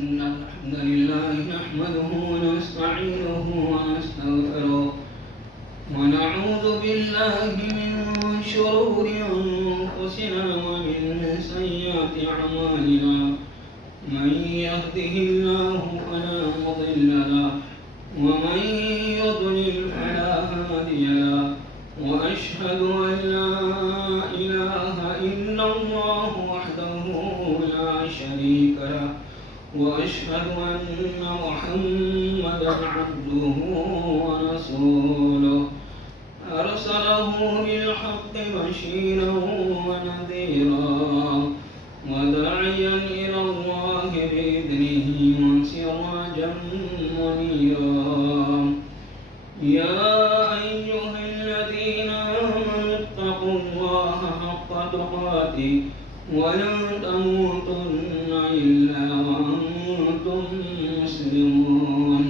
إن الحمد لله نحمده ونستعينه ونستغفره ونعوذ بالله من شرور أنفسنا ومن سيئات أعمالنا من يهده الله فلا مضل له ومن يضلل فلا هادي له وأشهد أن لا إله إلا الله وحده لا شريك له وأشهد أن محمدا عبده ورسوله أرسله بالحق بشيرا ونذيرا وداعيا إلى الله بإذنه وسراجا منيرا يا أيها الذين آمنوا اتقوا الله حق تقاته ولا تموتن إلا وأنتم مسلمون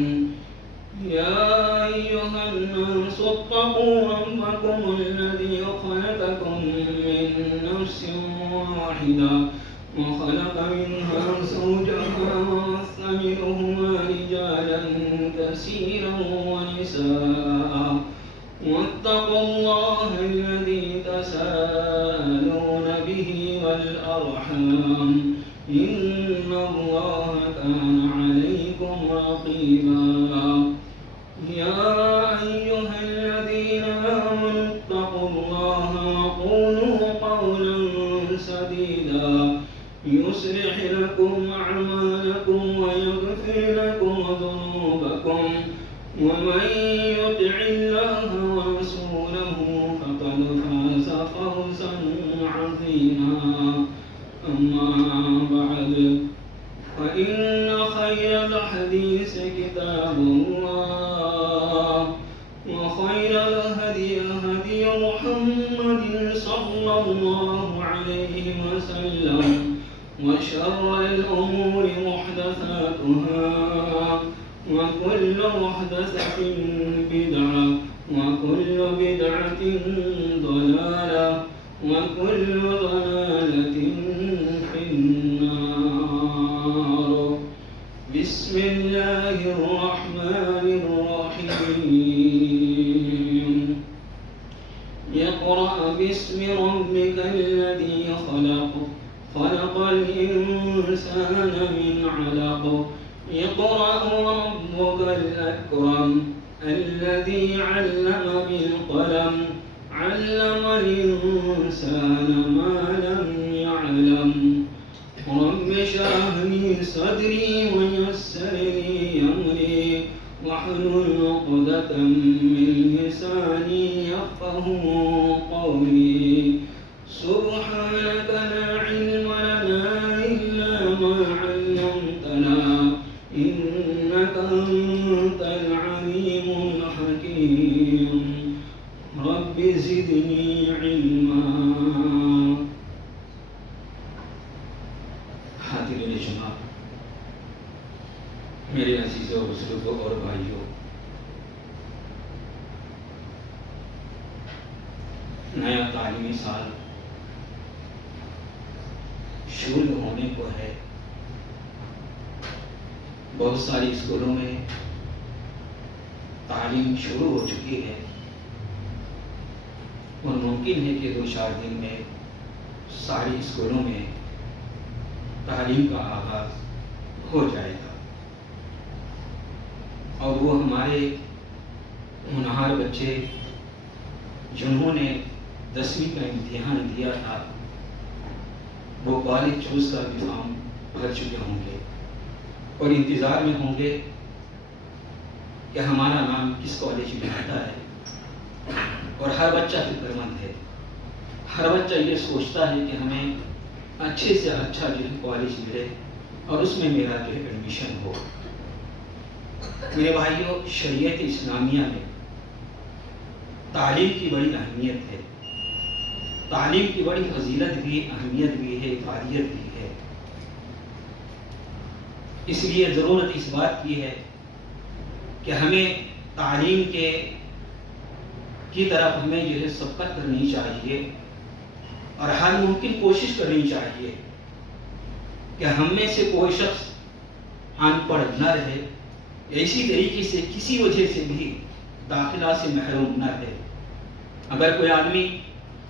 يا أيها الناس اتقوا ربكم الذي خلقكم من نفس واحدة وخلق منها زوجها وبث منهما رجالا كثيرا ونساء واتقوا الله الذي تساءلون به والأرحام إن الله كان عليكم رقيبا يا أيها الذين آمنوا اتقوا الله وقولوا قولا سديدا يصلح لكم أعمالكم ويغفر لكم ذنوبكم ومن يطع الله ورسوله فقد فاز فوزا عظيما أما بعد فإن خير الحديث كتاب الله وخير الهدي هدي محمد صلى الله عليه وسلم وشر الأمور محدثاتها وكل محدثة بدعة وكل بدعة ضلالة وكل ضلالة في النار بسم الله الرحمن الرحيم اقرأ باسم ربك الذي خلق خلق الإنسان من علق اقرأ وربك الأكرم الذي علم بالقلم علم الإنسان ما لم يعلم رب اشرح لي صدري ويسر لي أمري واحلل عقدة من لساني يفقهوا قولي سبحانك لا علم لنا إلا ما علمتنا إنك أنت العليم الحكيم رب زدني علما. حاضرین جناب، میرے عزیزوں بزرگوں اور بھائیوں، نیا تعلیمی سال شروع ہونے کو ہے. بہت ساری اسکولوں میں تعلیم شروع ہو چکی ہے اور ممکن ہے کہ 2-4 دن میں ساری اسکولوں میں تعلیم کا آغاز ہو جائے گا. اور وہ ہمارے ہونہار بچے جنہوں نے 10ویں کا امتحان دیا تھا وہ کالج چوز کا بھی فارم بھر چکے ہوں گے اور انتظار میں ہوں گے کہ ہمارا نام کس کالج میں آتا ہے. اور ہر بچہ فکر مند ہے، ہر بچہ یہ سوچتا ہے کہ ہمیں اچھے سے اچھا جو ہے کالج ملے اور اس میں میرا جو ہے ایڈمیشن ہو. میرے بھائیوں، شریعت اسلامیہ میں تعلیم کی بڑی اہمیت ہے، تعلیم کی بڑی فضیلت بھی، اہمیت بھی ہے، افادیت بھی ہے. اس لیے ضرورت اس بات کی ہے کہ ہمیں تعلیم کی طرف ہمیں جو ہے سبقت کرنی چاہیے اور ہر ممکن کوشش کرنی چاہیے کہ ہم میں سے کوئی شخص ان پڑھ نہ رہے، اسی طریقے سے کسی وجہ سے بھی داخلہ سے محروم نہ رہے۔ اگر کوئی آدمی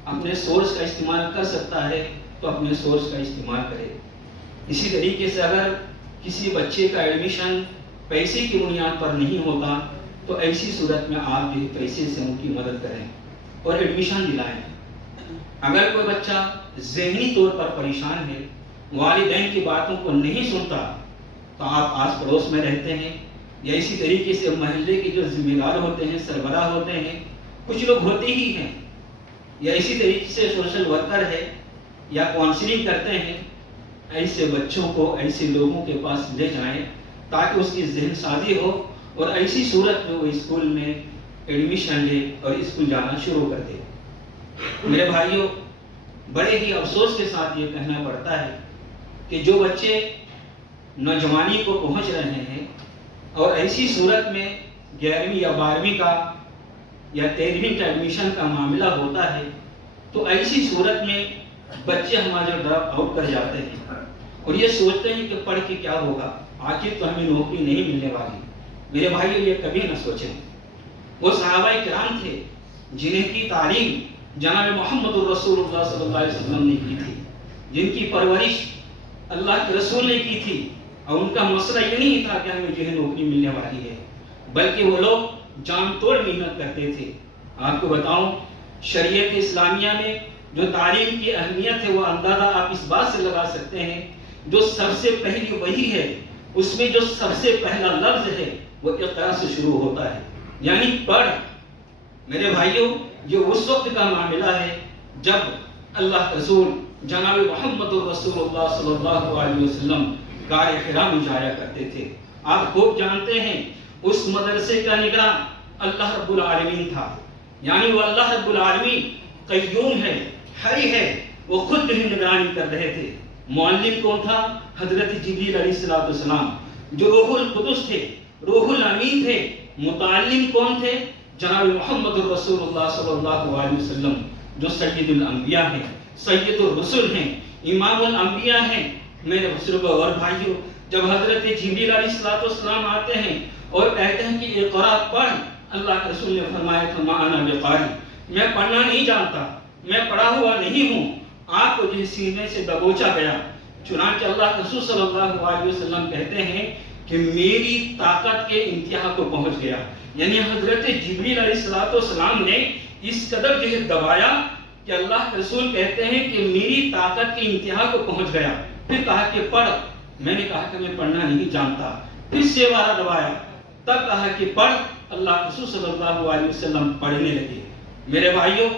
اپنے سورس کا استعمال کر سکتا ہے تو اپنے سورس کا استعمال کرے۔ اسی طریقے سے اگر کسی بچے کا ایڈمیشن پیسے کی بنیاد پر نہیں ہوتا تو ایسی صورت میں آپ بھی پیسے سے ان کی مدد کریں اور ایڈمیشن دلائیں۔ اگر کوئی بچہ ذہنی طور پر پریشان ہے، والدین کی باتوں کو نہیں سنتا، تو آپ آس پڑوس میں رہتے ہیں یا اسی طریقے سے محلے کے جو ذمہ دار ہوتے ہیں، سربراہ ہوتے ہیں، کچھ لوگ ہوتے ہی ہیں، یا اسی طریقے سے سوشل ورکر ہے یا کاؤنسلنگ کرتے ہیں، ایسے بچوں کو ایسے لوگوں کے پاس لے جائیں تاکہ اس کی ذہن سازی ہو اور ایسی صورت میں وہ اسکول میں ایڈمیشن لے اور اسکول جانا شروع کر دے۔ میرے بھائیوں، بڑے ہی افسوس کے ساتھ یہ کہنا پڑتا ہے کہ جو بچے نوجوانی کو پہنچ رہے ہیں اور ایسی صورت میں 11ویں یا 12ویں کا یا 13ویں کا ایڈمیشن کا معاملہ ہوتا ہے تو ایسی صورت میں بچے ہمارے ڈراپ آؤٹ کر جاتے ہیں اور یہ سوچتے ہیں کہ پڑھ کے کیا ہوگا، آخر تو ہمیں نوکری نہیں ملنے والی۔ میرے بھائیوں، یہ کبھی نہ سوچیں۔ وہ صحابہ کرام تھے جنہیں کی تعلیم جناب محمد الرسول اللہ صلی اللہ علیہ وسلم نے کی تھی، جن کی پرورش اللہ کے رسول نے کی تھی، اور ان کا مسئلہ یہ نہیں تھا کہ ہمیں جو ہے نوکری ملنے والی ہے، بلکہ وہ لوگ جان توڑ محنت کرتے تھے۔ آپ کو بتاؤں، شریعت اسلامیہ میں جو تعلیم کی اہمیت ہے وہ اندازہ آپ اس بات سے لگا سکتے ہیں، جو سب سے پہلی وحی ہے اس میں جو سب سے پہلا لفظ ہے وہ اقرا سے شروع ہوتا ہے، یعنی پڑھ۔ میرے بھائیوں، یہ اس وقت کا معاملہ ہے جب اللہ کے رسول جناب محمد الرسول اللہ صلی اللہ علیہ وسلم غار حرا میں جایا کرتے تھے۔ آپ خوب جانتے ہیں اس مدرسے کا نگراں اللہ رب العالمین تھا، یعنی وہ اللہ رب العالمین قیوم ہے، حی ہے، وہ خود بھی نگرانی کر رہے تھے۔ معلم کون تھا؟ حضرت جبریل علیہ السلام، جو روح القدس تھے، روح الامین تھے۔ متعلم کون تھے؟ جناب محمد الرسول اللہ صلی اللہ علیہ وسلم، جو سید الانبیاء ہیں، سید الرسل ہیں، امام الانبیاء ہیں۔ میرے بزرگوں اور بھائیوں، جب حضرت جبریل علیہ السلام آتے ہیں اور کہتے ہیں کہ اقرا پڑھ، اللہ کے رسول نے فرمایا تھا ما انا بقاری، میں پڑھنا نہیں جانتا، میں پڑھا ہوا نہیں ہوں۔ آپ کو جس سینے سے دبوچا گیا، چنانچہ اللہ کے رسول صلی اللہ علیہ وسلم کہتے ہیں کہ میری طاقت کے انتہا کو پہنچ گیا، یعنی حضرت جبریل علیہ السلام نے اس قدر جو ہے دبایا کہ اللہ کے رسول کہتے ہیں کہ میری طاقت کی انتہا کو پہنچ گیا۔ پھر کہا کہ پڑھ، میں نے کہا کہ میں پڑھنا نہیں جانتا، پھر سے بارہ دبایا، تب کہا کہ پڑھ، اللہ کے رسول صلی اللہ علیہ وسلم پڑھنے لگے۔ میرے بھائیوں،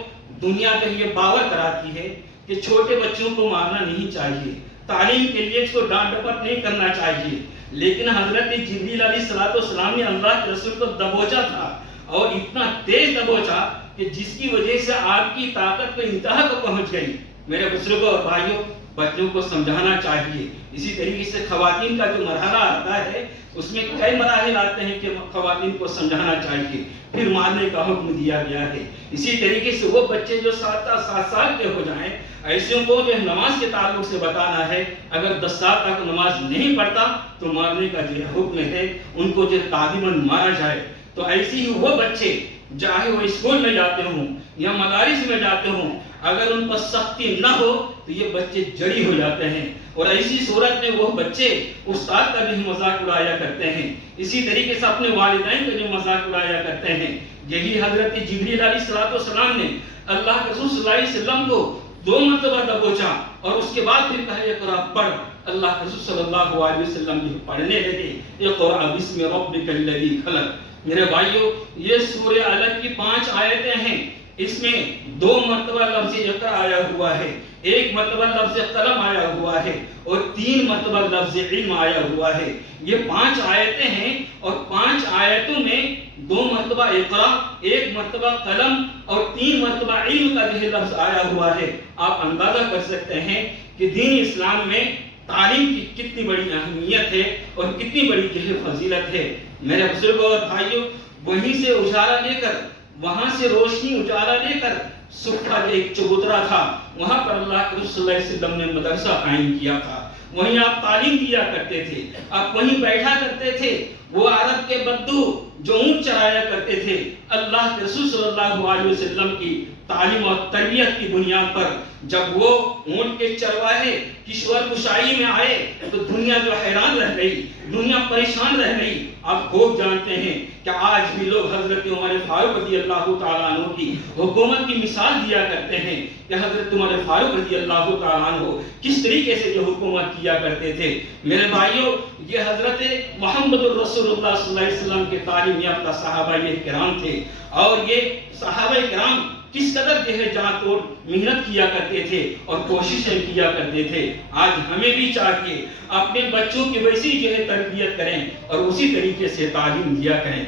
دنیا کے لیے باور کراتی ہے کہ چھوٹے بچوں کو مارنا نہیں چاہیے، تعلیم کے لیے اس کو ڈانٹ ڈپٹ نہیں کرنا چاہیے، لیکن حضرت جبریل علیہ السلام نے اللہ کے رسول کو دبوچا تھا، اور اتنا تیز دبوچا کہ جس کی وجہ سے آپ کی طاقت کو انتہا کو پہنچ گئی۔ میرے بزرگوں اور بھائیوں، بچوں کو سمجھانا چاہیے۔ اسی طریقے سے خواتین کا جو مرحلہ آتا ہے اس میں کئی مراحل آتے ہیں کہ خواتین کو سمجھانا چاہیے، پھر مارنے کا حکم دیا گیا ہے۔ اسی طریقے سے وہ بچے جو 7 سال کے ہو جائیں، ایسوں کو جو نماز کے تعلق سے بتانا ہے، اگر 10 سال تک نماز نہیں پڑھتا تو مارنے کا جو حکم ہے، ان کو جو تعظیماً مارا جائے۔ تو ایسی ہی وہ بچے چاہے وہ اسکول میں جاتے ہوں یا مدارس میں جاتے ہوں، اگر ان پر سختی نہ ہو تو یہ بچے جڑی ہو جاتے ہیں، اور ایسی صورت میں وہ بچے استاد کا بھی مذاق اڑایا کرتے ہیں، اسی طریقے سے اپنے والدین کا جو مذاق اڑایا کرتے ہیں۔ یہی حضرت جبریل علیہ السلام نے اللہ کے رسول صلی اللہ علیہ وسلم کو 2 مرتبہ دبوچا اور اس کے بعد پھر کہا اقرا پڑھ۔ اللہ کے رسول صلی اللہ علیہ وسلم بھی پڑھنے لگے، اقرا بسم ربک الذی خلق۔ میرے بھائیوں، یہ سورہ علق کی 5 آیتیں ہیں، اس میں 2 مرتبہ لفظ اقرا آیا ہوا ہے، 1 مرتبہ لفظ قلم آیا ہوا ہے، اور 3 مرتبہ لفظ علم آیا ہوا ہے۔ یہ 5 آیتیں ہیں، اور 5 آیتوں میں 2 مرتبہ اقرا، 1 مرتبہ قلم اور 3 مرتبہ علم کا جو لفظ آیا ہوا ہے۔ آپ اندازہ کر سکتے ہیں کہ دین اسلام میں تعلیم کی کتنی بڑی اہمیت ہے اور کتنی بڑی جو فضیلت ہے۔ میرے بزرگوں اور بھائیوں، وہیں سے اجالا لے کر، وہاں سے روشنی اجالا لے کر صبح ایک چبوترا تھا، وہاں پر اللہ کے رسول صلی اللہ علیہ وسلم نے مدرسہ قائم کیا تھا۔ وہیں آپ تعلیم دیا کرتے تھے، آپ وہیں بیٹھا کرتے تھے۔ وہ عرب کے بدو جو اونٹ چرایا کرتے تھے، اللہ کے رسول صلی اللہ علیہ وسلم کی تعلیم اور تربیت کی بنیاد پر جب وہ اونٹ کے چرواہے کشور کشائی میں آئے تو دنیا جو حیران رہ گئی، دنیا پریشان رہ گئی۔ آپ خوب جانتے ہیں کہ آج بھی لوگ حضرت عمر فاروق رضی اللہ تعالیٰ عنہ کی حکومت کی مثال دیا کرتے ہیں کہ حضرت عمر فاروق رضی اللہ تعالیٰ عنہ کس طریقے سے جو حکومت کیا کرتے تھے۔ میرے بھائیوں، یہ حضرت محمد الرسول اللہ صلی اللہ علیہ وسلم کے تعلیم یافتہ صحابہ کرام تھے، اور یہ صحابہ کرام کس قدر جو ہے جہاں توڑ محنت کیا کرتے تھے اور کوششیں کیا کرتے تھے۔ آج ہمیں بھی چاہیے اپنے بچوں کی ویسی جو ہے تربیت کریں اور اسی طریقے سے تعلیم دیا کریں۔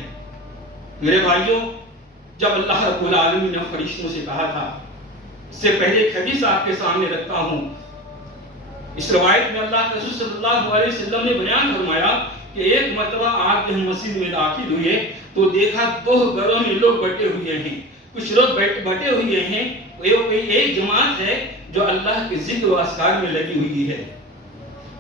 میرے بھائیوں، جب اللہ رب العالمین نے فرشتوں سے کہا تھا، اس سے پہلے ایک حدیث آپ کے سامنے رکھتا ہوں۔ اس روایت میں اللہ کے رسول صلی اللہ علیہ وسلم نے بیان فرمایا کہ ایک مرتبہ آپ مسجد میں داخل ہوئے تو دیکھا دو گھروں میں لوگ بٹے ہوئے ہیں، کچھ لوگ بٹے ہوئے ہیں، ایک جماعت ہے جو اللہ کے ذکر و اذکار میں لگی ہوئی ہے،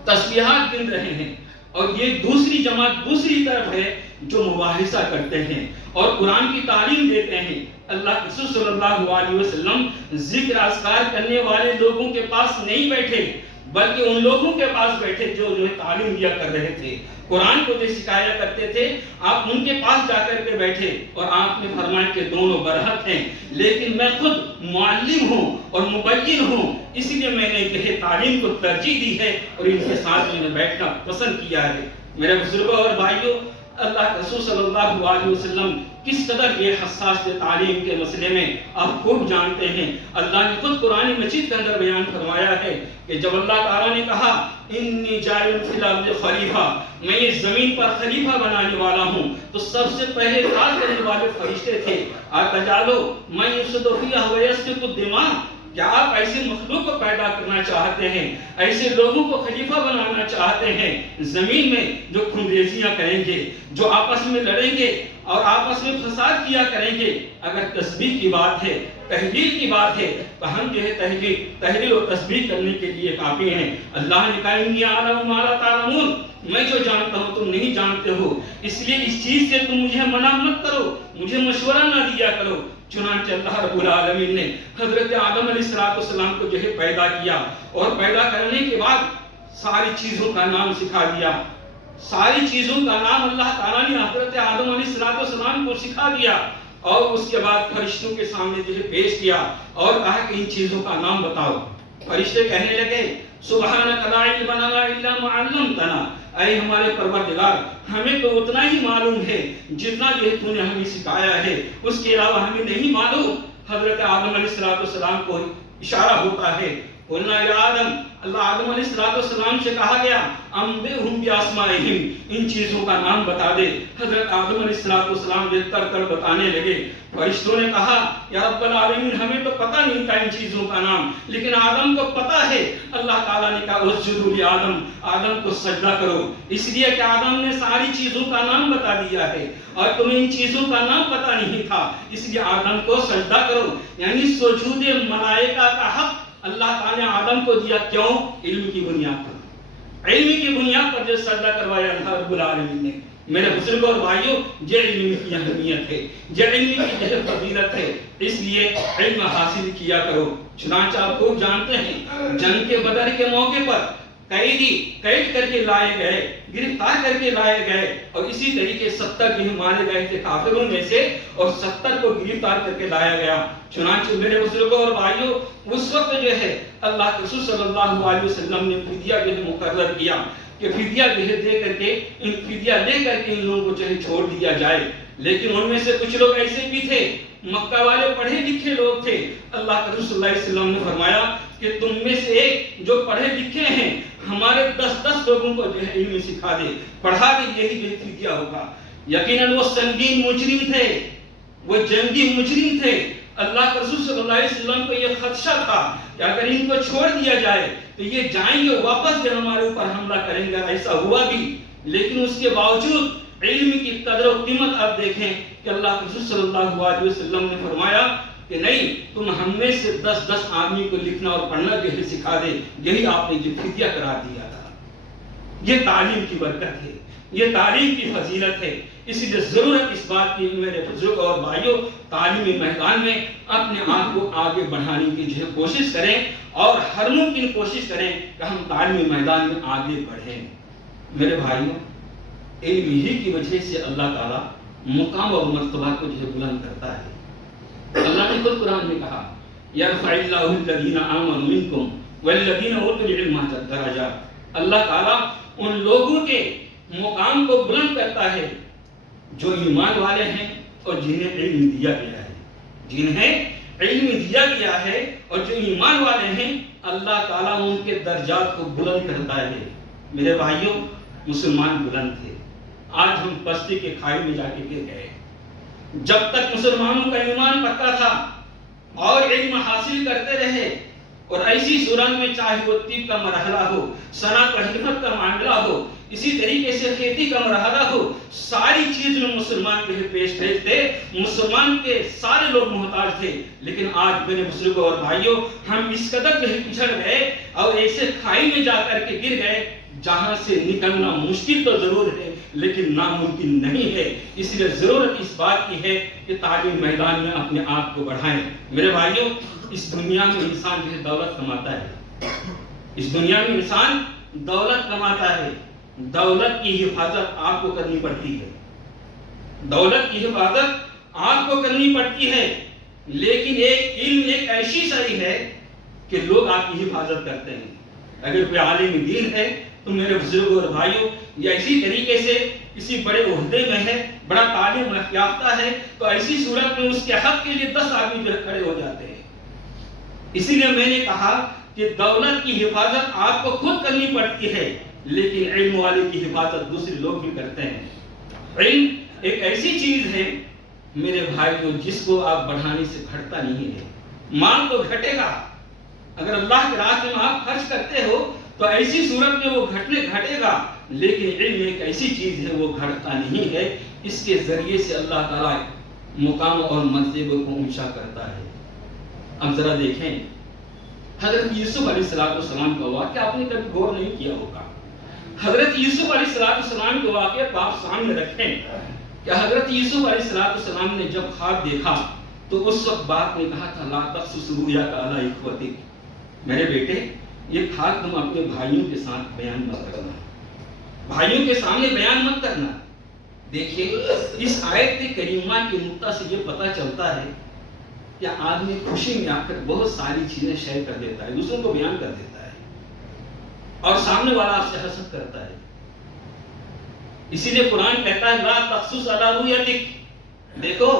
تسبیحات گن رہے ہیں، اور یہ دوسری جماعت دوسری طرف ہے جو مباحثہ کرتے ہیں اور قرآن کی تعلیم دیتے ہیں۔ اللہ کے رسول صلی اللہ علیہ وسلم ذکر اذکار کرنے والے لوگوں کے پاس نہیں بیٹھے، بلکہ ان لوگوں کے پاس بیٹھے جو تعلیم دیا کر رہے تھے، قرآن کو جو سکھایا کرتے تھے۔ آپ ان کے پاس جا کر کے بیٹھے اور آپ نے فرمایا کہ دونوں برحق ہیں، لیکن میں خود معلم ہوں اور مبین ہوں، اس لیے میں نے یہ تعلیم کو ترجیح دی ہے اور ان کے ساتھ میں نے بیٹھنا پسند کیا ہے۔ میرے بزرگوں اور بھائیوں، اللہ کے رسول صلی اللہ علیہ وسلم کس قدر یہ حساس تھے تعلیم کے مسئلے میں، آپ خوب جانتے ہیں۔ اللہ نے خود قرآن مجید کے اندر بیان فرمایا ہے کہ جب اللہ تعالیٰ نے کہا انی جاعل فی الارض خلیفہ، میں اس زمین پر خلیفہ بنانے والا ہوں، تو سب سے پہلے اطاعت کرنے والے فرشتے تھے۔ اتجعل من یفسد فیہا ویسفک الدماء، کیا آپ ایسے مخلوق کو پیدا کرنا چاہتے ہیں، ایسے لوگوں کو خلیفہ بنانا چاہتے ہیں زمین میں جو خونریزیاں کریں گے، جو آپس میں لڑیں گے اور آپس میں فساد کیا کریں گے؟ اگر تسبیح کی بات ہے، تحلیل کی بات ہے، تو ہم جو ہے تحلیل و تسبیح کرنے کے لیے کافی ہیں۔ اللہ نے کہا انی اعلم ما لا تعلمون، میں جو جانتا ہوں تم نہیں جانتے ہو، اس لیے اس چیز سے تم مجھے منع مت کرو، مجھے مشورہ نہ دیا کرو۔ چنانچہ اللہ رب العالمین نے حضرت آدم علیہ السلام کو جو ہے پیدا کیا، اور پیدا کرنے کے بعد ساری چیزوں کا نام سکھا دیا۔ ساری چیزوں کا نام اللہ تعالیٰ نے حضرت آدم علیہ السلام کو سکھا دیا، اور اس کے بعد فرشتوں کے سامنے جو ہے پیش کیا اور کہا کہ ان چیزوں کا نام بتاؤ۔ فرشتے کہنے لگے سبحانک لا علم لنا الا ما علمتنا، اے ہمارے پروردگار، ہمیں تو اتنا ہی معلوم ہے جتنا جو تو نے ہمیں سکھایا ہے، اس کے علاوہ ہمیں نہیں معلوم۔ حضرت آدم علیہ السلام کو اشارہ ہوتا ہے، قلنا یا آدم، اللہ آدم علیہ السلام سے کہا گیا انبئہم باسمائہم، ان چیزوں کا نام بتا دے۔ حضرت آدم علیہ السلام تر تر بتانے لگے۔ فرشتوں نے کہا یا رب العالمین، ہمیں تو پتہ نہیں تھا ان چیزوں کا نام، لیکن آدم کو پتہ ہے۔ اللہ تعالیٰ نے کہا اسجدوا لآدم، آدم کو سجدہ کرو، اس لیے کہ آدم نے ساری چیزوں کا نام بتا دیا ہے اور تمہیں ان چیزوں کا نام پتہ نہیں تھا، اس لیے آدم کو سجدہ کرو۔ یعنی سجود ملائکہ کا حق اللہ تعالیٰ نے آدم کو دیا، کیوں؟ علم کی بنیاد پر، علم کی بنیاد پر جو سجدہ کروایا اللہ رب العالمین نے۔ میرے بزرگوں اور بھائیوں، یہ علم کی اہمیت ہے، یہ علم کی جو فضیلت ہے، اس لیے علم حاصل کیا کرو۔ چنانچہ آپ خوب جانتے ہیں جنگ کے بدر کے موقع پر قید کر کے لائے گئے، گرفتار کر کے لائے گئے، اور اسی طریقے 70 جو مارے گئے تھے کافروں میں سے، اور 70 کو گرفتار کر کے لایا گیا۔ چنانچہ میرے بزرگوں اور بھائیوں، اس وقت جو ہے اللہ کے رسول صلی اللہ علیہ وسلم نے فدیہ جو ہے مقرر کیا کہ فدیہ جو ہے دے کر کے فدیہ لے کر کے ان لوگوں کو جو ہے چھوڑ دیا جائے۔ لیکن ان میں سے کچھ لوگ ایسے بھی تھے، مکہ والے پڑھے لکھے لوگ تھے۔ اللہ کے رسول صلی اللہ علیہ وسلم نے فرمایا کہ تم میں سے ایک جو پڑھے لکھے ہیں ہمارے 10 لوگوں کو جو ہے علم سکھا دے، پڑھا دے، یہی جو فدیہ ہوگا۔ یقیناً وہ سنگین مجرم تھے، وہ جنگی مجرم تھے۔ اللہ کے رسول صلی اللہ علیہ وسلم کو یہ خدشہ تھا کہ اگر ان کو چھوڑ دیا جائے تو یہ جائیں گے واپس جو ہمارے اوپر حملہ کریں گے۔ ایسا ہوا بھی، لیکن اس کے باوجود علم کی قدر و قیمت آپ دیکھیں کہ اللہ کے رسول صلی اللہ علیہ وسلم نے فرمایا کہ نہیں، تم ہم میں سے 10 آدمی کو لکھنا اور پڑھنا جو ہے سکھا دے، یہی آپ نے جو فدیہ قرار دیا تھا۔ یہ تعلیم کی برکت ہے، یہ تعلیم کی فضیلت ہے۔ اس لیے ضرورت اس بات کی میرے بزرگ اور بھائیوں، تعلیمی میدان میں اپنے آپ کو آگے بڑھانے کی جو ہے کوشش کریں اور ہر ممکن کوشش کریں کہ ہم تعلیمی میدان میں آگے بڑھیں۔ میرے بھائیوں، علم ہی کی وجہ سے اللہ تعالیٰ مقام اور مرتبہ کو جو ہے بلند کرتا ہے۔ اللہ نے خود قرآن میں کہا یرفع اللہ الذین آمنوا منکم والذین اوتوا العلم درجات۔ اللہ تعالیٰ ان لوگوں کے مقام کو بلند کرتا ہے جو ایمان والے ہیں اور جنہیں علم دیا گیا ہے، جنہیں علم دیا گیا ہے اور جو ایمان والے ہیں، اللہ تعالیٰ ان کے درجات کو بلند کرتا ہے۔ میرے بھائیوں، مسلمان بلند تھے، آج ہم پستی کے کھائی میں جا کے گر گئے۔ جب تک مسلمانوں کا ایمان پکا تھا اور علم حاصل کرتے رہے، اور ایسی صورت میں چاہے وہ طب کا مرحلہ ہو، صنعت و حرفت کا معاملہ ہو، اسی طریقے سے کھیتی کا مرحلہ ہو، ساری چیز میں مسلمان کے پیش تھے، مسلمان کے سارے لوگ محتاج تھے۔ لیکن آج میرے بزرگوں اور بھائیوں، ہم اس قدر پچھڑ گئے اور ایسے کھائی میں جا کر کے گر گئے جہاں سے نکلنا مشکل تو ضرور ہے لیکن ناممکن نہیں ہے۔ اس لیے ضرورت اس بات کی ہے کہ تعلیم میدان میں اپنے آپ کو بڑھائیں۔ میرے بھائیوں، اس دنیا میں انسان جو ہے دولت کماتا ہے، اس دنیا میں انسان دولت کماتا ہے، دولت کی حفاظت آپ کو کرنی پڑتی ہے، دولت کی حفاظت آپ کو کرنی پڑتی ہے، لیکن ایک علم ایک ایسی شے ہے کہ لوگ آپ کی حفاظت کرتے ہیں۔ اگر کوئی عالم دین ہے تو میرے بزرگوں اور بھائیوں، یا اسی طریقے سے کسی بڑے عہدے میں ہے، بڑا تعلیم یافتہ ہے، تو ایسی صورت میں اس کے حق کے لیے 10 آدمی جو کھڑے ہو جاتے ہیں۔ اسی لیے میں نے کہا کہ دولت کی حفاظت آپ کو خود کرنی پڑتی ہے، لیکن علم والے کی حفاظت دوسرے لوگ بھی کرتے ہیں۔ علم ایک ایسی چیز ہے میرے بھائیوں جس کو آپ بڑھانے سے گھٹتا نہیں ہے۔ مال تو گھٹے گا، اگر اللہ کے راستے میں آپ خرچ کرتے ہو تو ایسی صورت میں وہ گھٹے گا، لیکن علم ایک ایسی چیز ہے وہ گھٹتا نہیں ہے۔ اس کے ذریعے سے اللہ تعالیٰ مقام اور مرتبے کو اونچا کرتا ہے۔ اب ذرا دیکھیں حضرت یوسف علیہ السلام کا واقعہ آپ نے کبھی غور نہیں کیا ہوگا۔ حضرت یوسف علیہ السلام کے واقعے کو آپ سامنے رکھیں کہ حضرت یوسف علیہ السلام نے جب خواب دیکھا تو اس وقت باپ نے کہا تھا لا تقصص رؤیاک علی اخوتک، میرے بیٹے یہ خواب تم اپنے بھائیوں کے ساتھ بیان مت کرنا، بھائیوں کے سامنے بیان مت کرنا۔ دیکھیے اس آیت کریمہ کی نقطہ سے یہ پتہ چلتا ہے کہ آدمی خوشی میں آ کر بہت ساری چیزیں شیئر کر دیتا ہے، دوسروں کو بیان کر دیتا ہے اور سامنے والا آپ سے حسد کرتا ہے۔ اسی لیے قرآن کہتا ہے لا تقصص علی رؤیتک۔ دیکھو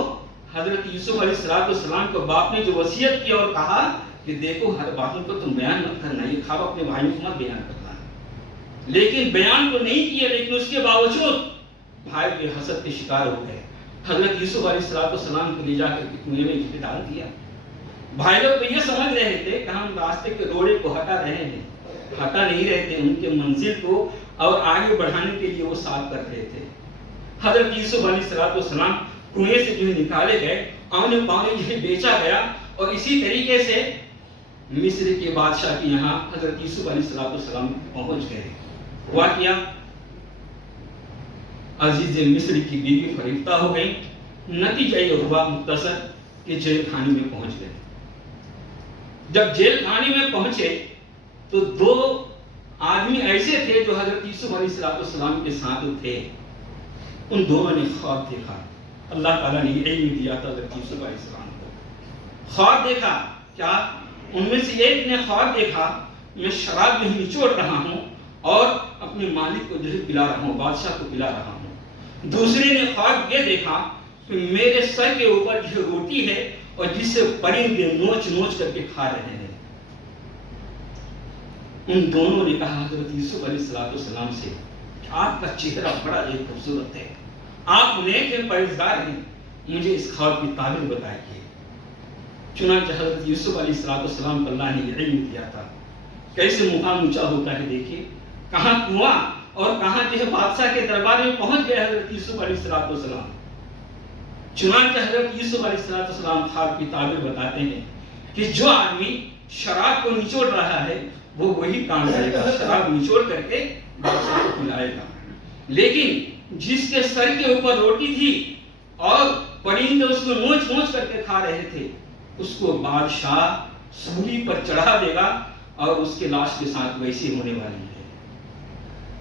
حضرت یوسف علیہ السلام کو باپ نے جو وصیت کی اور کہا کہ دیکھو ہر باتوں کو تم بیان مت کرنا، یہ خواب اپنے بھائیوں کو مت بیان کرنا، لیکن بیان تو نہیں کیا، لیکن اس کے باوجود بھائی کے حسد کے شکار ہو گئے۔ حضرت یوسف علیہ السلام کو لے جا کر کنویں میں ڈال دیا۔ بھائی لوگ تو یہ سمجھ رہے تھے کہ ہم راستے کے روڑے کو ہٹا رہے ہیں، ہٹا نہیں رہے تھے، ان کے منزل کو اور آگے بڑھانے کے لیے وہ صاف کر رہے تھے۔ حضرت یوسف علیہ السلام کنویں سے جو ہے نکالے گئے، آنے پانے جو ہے بیچا گیا، اور اسی طریقے سے مصر کے بادشاہ کے یہاں حضرت یوسف علیہ السلام پہنچ گئے۔ ہوا کیا؟ عزیز مصر کی بیوی فریفتہ ہو گئی، نتیجہ یہ ہوا مختصر کہ جیل خانے میں پہنچ گئے۔ جب جیل خانے میں پہنچے تو 2 آدمی ایسے تھے جو حضرت یوسف علیہ السلام کے ساتھ تھے، ان دونوں نے خواب دیکھا۔ اللہ تعالیٰ نے علم دیا تھا حضرت یوسف علیہ السلام کو۔ خواب دیکھا کیا؟ ان میں سے ایک نے خواب دیکھا میں شراب میں نچوڑ رہا ہوں اور اپنے مالک کو جو ہے پلا رہا ہوں، بادشاہ کو پلا رہا ہوں۔ دوسرے نے خواب یہ دیکھا کہ میرے سر کے اوپر جو روٹی ہے اور جس سے پرندے نوچ نوچ کر کے کھا رہے ہیں۔ ان دونوں نے کہا حضرت یوسف علیہ السلام سے آپ کا چہرہ بڑا جو خوبصورت ہے، آپ نیک ہیں، پرہیزگار ہیں، مجھے اس خواب کی تعبیر بتائیے۔ چنانچہ حضرت یوسف علیہ السلام کو اللہ نے علم دیا تھا، کیسے مقام اونچا ہوتا ہے۔ دیکھیے کہاں کنواں اور کہاں جو ہے بادشاہ کے دربار میں پہنچ گئے حضرت یوسف علیہ السلام۔ چنانچہ حضرت یوسف علیہ السلام خواب کی تعبیر بتاتے ہیں کہ جو آدمی شراب کو نچوڑ رہا ہے وہ وہی کام کرے گا، شراب نچوڑ کر کے بادشاہ کو پلائے گا۔ لیکن جس کے سر کے اوپر روٹی تھی اور پرندے اس کو نوچ نوچ کر کے کھا رہے تھے، اس کو بادشاہ سولی پر چڑھا دے گا اور اس کے لاش کے ساتھ ویسی ہونے والی ہے۔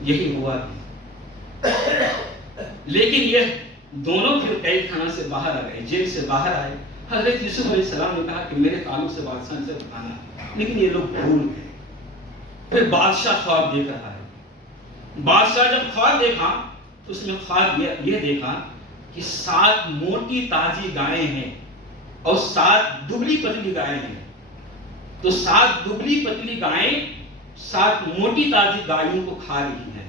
یہی ہوا بھی۔ لیکن یہ دونوں پھر قید خانہ سے باہر آ گئے، جیل سے باہر آئے۔ حضرت یوسف علیہ السلام نے کہا کہ میرے تعلق سے بادشاہ سے بتانا، لیکن یہ لوگ بھول گئے۔ پھر بادشاہ خواب دیکھ رہا ہے۔ بادشاہ جب خواب دیکھا تو اس نے خواب یہ دیکھا کہ 7 موٹی تازی گائیں ہیں اور 7 دبلی پتلی گائیں ہیں۔ تو 7 دبلی پتلی گائیں 7 موٹی تازی گائیوں کو کھا رہی ہیں،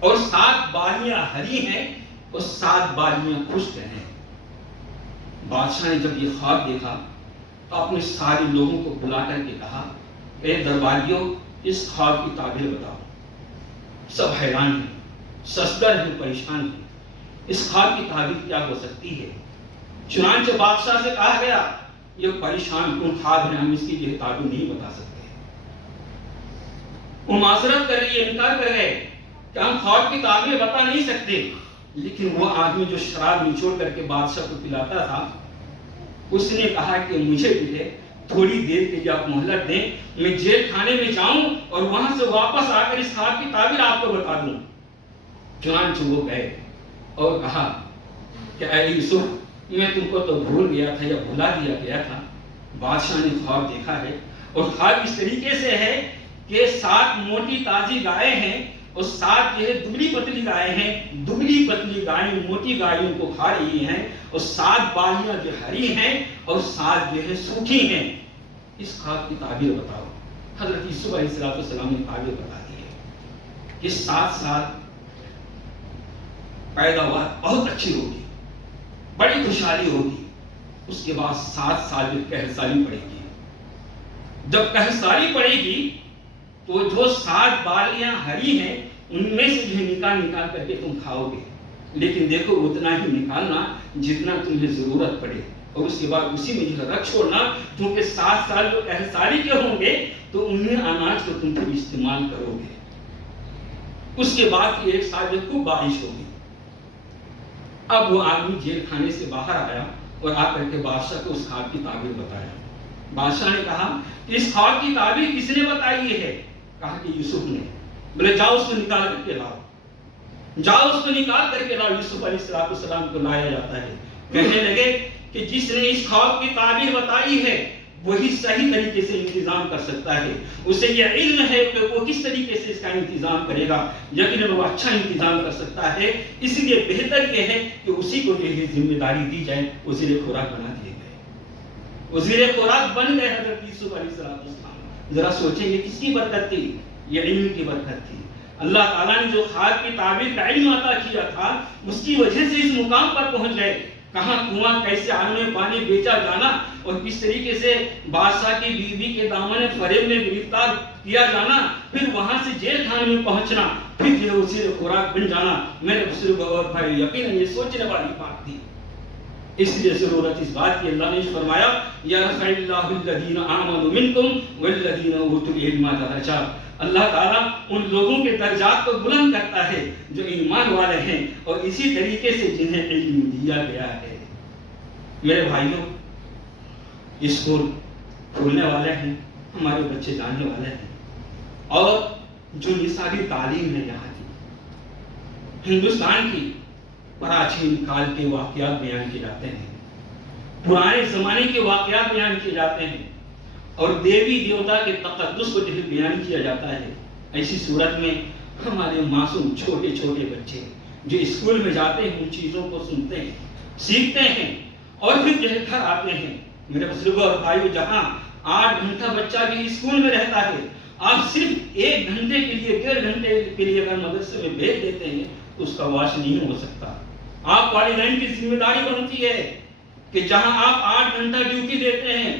اور 7 بالیاں ہری ہیں اور 7 بالیاں خشک ہیں۔ بادشاہ نے جب یہ خواب دیکھا تو اپنے سارے لوگوں کو بلا کر کے کہا، اے درباریوں، اس خواب کی تعبیر بتاؤ۔ سب حیران ہیں، سسگر ہیں، پریشان ہیں، اس خواب کی تعبیر کیا ہو سکتی ہے؟ چنانچہ بادشاہ سے کہا گیا، یہ پریشان کن خواب ہے، ہم اس کی یہ تعبیر نہیں بتا سکتے۔ وہ معذرت کر رہی ہے، انکار کر گئے کہ ہم خواب کی تعبیر بتا نہیں سکتے۔ لیکن وہ آدمی جو شراب نچوڑ کر کے بادشاہ کو پلاتا تھا، اس نے کہا کہ مجھے بھی ہے تھوڑی دیر کے لیے آپ مہلت دیں، میں جیل خانے میں جاؤں اور وہاں سے واپس آ کر اس خواب کی تعبیر آپ کو بتا دوں۔ چنانچہ وہ گئے اور کہا کہ اے یوسف، میں تم کو تو بھول گیا تھا یا بھلا دیا گیا تھا۔ بادشاہ نے خواب دیکھا ہے اور خواب اس طریقے سے ہے کہ 7 موٹی تازی گائیں ہیں اور 7 جو ہے دبلی پتلی گائیں ہیں۔ دبلی پتلی گائیں موٹی گائیوں کو کھا رہی ہیں اور 7 بالیاں جو ہری ہیں اور 7 جو ہے سوکھی ہیں۔ اس خواب کی تعبیر بتاؤ۔ حضرت یوسف علیہ السلام نے تعبیر بتا دی ہے کہ 7 سال پیداوار بہت اچھی ہوگی، بڑی خوشحالی ہوگی۔ اس کے بعد 7 سال میں قحط پڑے گی۔ جب قحط پڑے گی تو جو 7 بالیاں ہری ہیں ان میں سے جو نکال کر کے تم کھاؤ گے، لیکن دیکھو اتنا ہی نکالنا جتنا تمہیں ضرورت پڑے، اور اس کے بعد اسی میں جو رکھ چھوڑنا، کیونکہ 7 سال جو قحط کے ہوں گے تو انہیں اناج کو تم پھر استعمال کرو گے۔ اس کے بعد 1 سال میں خوب بارش ہوگی۔ اب وہ آدمی جیل خانے سے باہر آیا اور آ کر کے بادشاہ کو اس خواب کی تعبیر بتایا۔ بادشاہ نے کہا اس خواب کی تعبیر کس نے بتائی ہے؟ کہا کہ یوسف نے۔ بولے جاؤ اس کو نکال کر کے لاؤ، جاؤ اس کو نکال کر کے لاؤ۔ یوسف علیہ السلام کو لایا جاتا ہے۔ کہنے لگے کہ جس نے اس خواب کی تعبیر بتائی ہے وہی صحیح طریقے سے انتظام کر سکتا ہے، اسے یہ علم ہے کہ وہ کس طریقے سے اس کا انتظام کرے گا، یقیناً وہ اچھا انتظام کر سکتا ہے۔ اس لیے بہتر یہ ہے کہ اسی کو یہ ذمہ داری دی جائے۔ وزیر خوراک بنا دیے گئے، وزیر خوراک بن گئے حضرت یوسف علیہ السلام۔ ذرا سوچیں یہ کس کی برکت تھی؟ یہ علم کی برکت تھی۔ اللہ تعالیٰ نے جو خواب کی تعبیر کا علم عطا کیا تھا اس کی وجہ سے اس مقام پر پہنچ گئے۔ کہاں کنواں کیسے آنے میں پانی بیچا جانا اور کس طریقے سے بادشاہ کی بیوی کے دامن فریب میں گرفتار کیا جانا، پھر وہاں سے جیل خانے میں پہنچنا، پھر یہ وزیر خوراک بن جانا، میرے بزرگ اور بھائی یقیناً یہ سوچنے والی بات تھی۔ اس لیے ضرورت اس بات کی، اللہ نے فرمایا یرفع اللہ الذین آمنوا منکم والذین اوتوا العلم درجات۔ اللہ تعالیٰ ان لوگوں کے درجات کو بلند کرتا ہے جو ایمان والے ہیں اور اسی طریقے سے جنہیں علم دیا گیا ہے۔ میرے بھائیوں، اسکول کھولنے والے ہیں، ہمارے بچے جانے والے ہیں، اور جو نصابی تعلیم ہے یہاں کی، ہندوستان کی پراچین کال کے واقعات بیان کیے جاتے ہیں، پرانے زمانے کے واقعات بیان کیے جاتے ہیں، اور دیوی دیوتا کے تقدس کو جو بیان کیا جاتا ہے۔ ایسی صورت میں ہمارے معصوم چھوٹے چھوٹے بچے جو اسکول میں جاتے ہیں ان چیزوں کو سنتے ہیں، سیکھتے ہیں، اور پھر جو ہے گھر آتے ہیں۔ میرے بزرگوں اور بھائیوں، جہاں 8 گھنٹہ بچہ بھی اسکول میں رہتا ہے، آپ صرف 1 گھنٹے کے لیے 1.5 گھنٹے کے لیے اگر مدرسے میں بھیج دیتے ہیں تو اس کا واش نہیں ہو سکتا۔ آپ والدین کی ذمہ داری بنتی ہے کہ جہاں آپ 8 گھنٹہ ڈیوٹی دیتے ہیں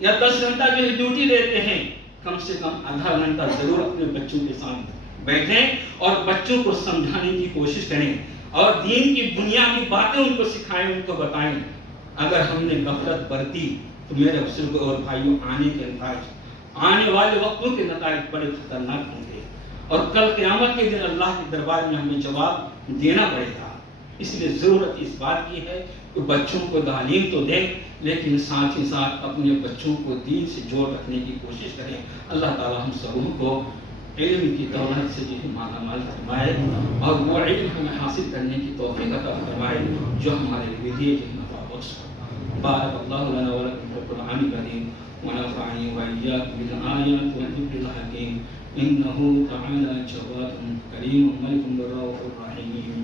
یا 10 گھنٹہ جو ہے ڈیوٹی دیتے ہیں، کم سے کم آدھا گھنٹہ ضرور اپنے بچوں کے سامنے بیٹھیں اور بچوں کو سمجھانے کی کوشش کریں اور دین کی بنیادی باتیں ان کو سکھائیں، ان کو بتائیں۔ اگر ہم نے غفلت برتی تو میرے بزرگوں اور بھائیوں، آنے والے وقتوں کے نتائج بڑے خطرناک ہوں گے۔ اور کل قیامت کے دن اللہ کے دربار میں ہمیں جواب دینا پڑے گا۔ اس لیے ضرورت اس بات کی ہے کہ بچوں کو تعلیم تو دیں، لیکن ساتھ ہی ساتھ اپنے بچوں کو دین سے جوڑ رکھنے کی کوشش کریں۔ اللہ تعالیٰ ہم سبوں کو علم کی دولت سے جو مالا مال فرمائے، اور وہ علم ہمیں حاصل کرنے کی توفیق عطا فرمائے جو ہمارے لیے نفع بخش ہو۔ بارک اللہ لنا ولکم فی القرآن الکریم ونفعنی وإیاکم بالآیات والذکر الحکیم انہ تعالی جواد کریم ملک رؤوف رحیم۔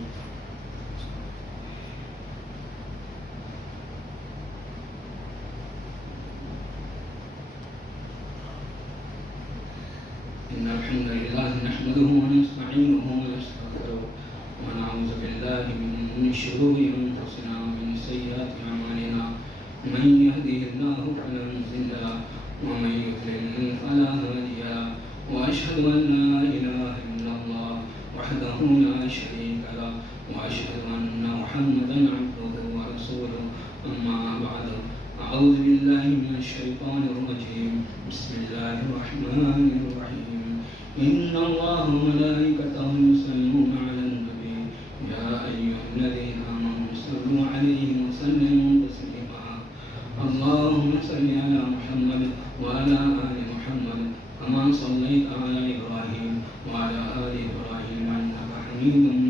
إن الحمد لله نحمده ونستعينه ونستغفره ونعوذ بالله من شرور أنفسنا ومن سيئات أعمالنا من يهده الله فلا مضل له ومن يضلل فلا هادي له وأشهد أن لا إله إلا الله وحده لا شريك له وأشهد أن محمدا عبده ورسوله أما بعد أعوذ بالله من الشيطان الرجيم بسم الله الرحمن الرحيم إن الله وملائكته يصلون على النبي يا أيها الذين آمنوا صلوا عليه وسلموا تسليما اللهم صل على محمد وعلى آل محمد كما صليت على إبراهيم وعلى آل إبراهيم إنك حميد